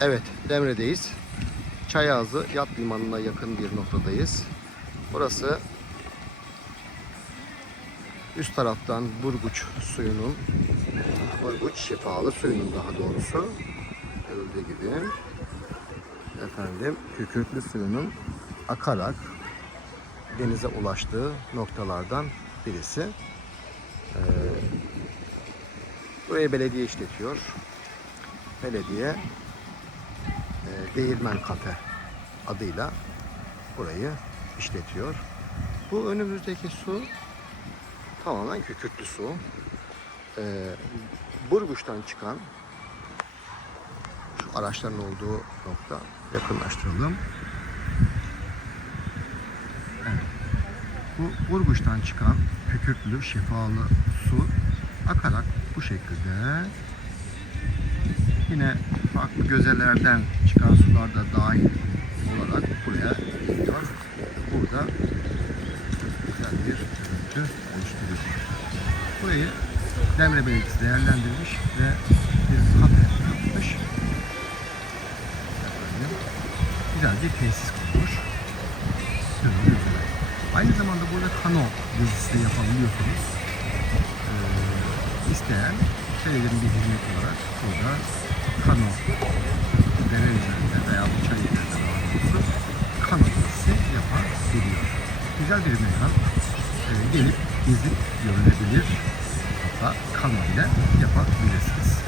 Evet, Demre'deyiz. Çayazı yat limanına yakın bir noktadayız. Burası üst taraftan Burguç suyunun, Burguç şifalı suyunun daha doğrusu görüldüğü gibi efendim kükürtlü suyunun akarak denize ulaştığı noktalardan birisi. Ee, burayı belediye işletiyor. Belediye Değirmen Kafe adıyla burayı işletiyor. Bu önümüzdeki su tamamen kükürtlü su. Ee, Burguş'tan çıkan şu araçların olduğu nokta yakınlaştıralım. Evet. Bu Burguş'tan çıkan kükürtlü şifalı su akarak bu şekilde yine farklı gözelerden çıkan sular da dahil olarak buraya geliyor. Burada güzel bir görüntü oluşturuyor. Burayı Demre Belediyesi değerlendirmiş ve bir kafe yapmış. Efendim, güzel bir tesis kurmuş. Aynı zamanda burada kano gezisi de yapabiliyorsunuz. Ee, isteyen belediyenin bir hizmet olarak burada kano yapabiliyor. Güzel bir mekan. Ee, gelip gezip görülebilir. Hatta kano ile yapabilirsiniz.